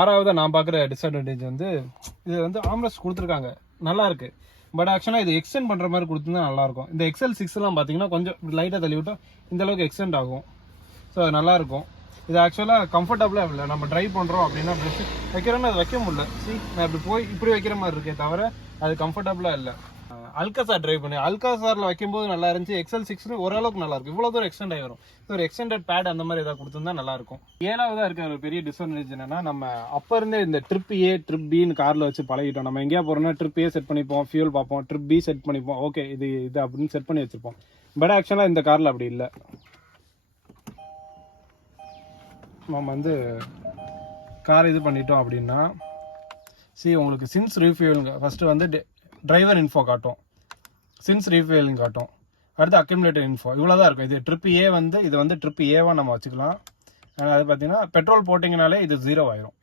6வது நான் பார்க்குற டிஸ்அட்வான்டேஜ் வந்து இது வந்து ஆம்ரெஸ்ட் கொடுத்துருக்காங்க, நல்லா இருக்கு. பட் ஆக்சுவலாக இது எக்ஸ்டெண்ட் பண்ணுற மாதிரி கொடுத்துருந்தா நல்லாயிருக்கும். இந்த XL6 பார்த்தீங்கன்னா கொஞ்சம் லைட்டாக தள்ளி விட்டோம் இந்த அளவுக்கு எக்ஸ்டெண்ட் ஆகும். ஸோ அது நல்லாயிருக்கும். இது ஆக்சுவலாக கம்ஃபர்டபுளாக இல்லை. நம்ம ட்ரைவ் பண்ணுறோம் அப்படின்னா ப்ரெஷ் வைக்கிறோன்னு அது வைக்க முடியல. நான் இப்படி வைக்கிற மாதிரி இருக்கே தவிர அது கம்ஃபர்டபுளாக இல்லை. அல்காசார் ட்ரைவ் பண்ணி அல்காசாரில் வைக்கும்போது நல்லா இருந்துச்சு. XL6 ஓரளவுக்கு நல்லா இருக்கும். இவ்வளோ தூரம் எக்ஸ்டெண்ட் ஆகி வரும். ஒரு எக்ஸ்டெண்டட் பேட் அந்த மாதிரி ஏதாவது கொடுத்துருந்தா நல்லாயிருக்கும். 7வதாக இருக்க ஒரு பெரிய டிஸ்அட்வான்டேஜ் என்னன்னா, நம்ம அப்போ இருந்தே இந்த ட்ரிப் ஏ ட்ரிப் பின்னு காரில் வச்சு பழகிட்டோம். நம்ம எங்கேயா போகிறோம்னா ட்ரிப் ஏ செட் பண்ணிப்போம், ஃபியூல் பார்ப்போம், ட்ரிப் பி செட் பண்ணிப்போம், ஓகே இது அப்படின்னு செட் பண்ணி வச்சுருப்போம். பட் ஆக்சுவலாக இந்த காரில் அப்படி இல்லை. நம்ம வந்து கார் இது பண்ணிட்டோம் அப்படின்னா உங்களுக்கு சின்ஸ் ரீஃபியூலிங் ஃபஸ்ட்டு வந்து டிரைவர் இன்ஃபோ காட்டும், சின்ஸ் ரீஃபியூலிங் காட்டும், அடுத்து அக்யூமுலேட்டர் இன்ஃபோ, இவ்வளோ தான் இருக்கும். இது ட்ரிப் ஏ வந்து இது வந்து ட்ரிப் ஏவாக நம்ம வச்சுக்கலாம். அது பார்த்தீங்கன்னா பெட்ரோல் போட்டிங்கனாலே இது 0 ஆயிரும்.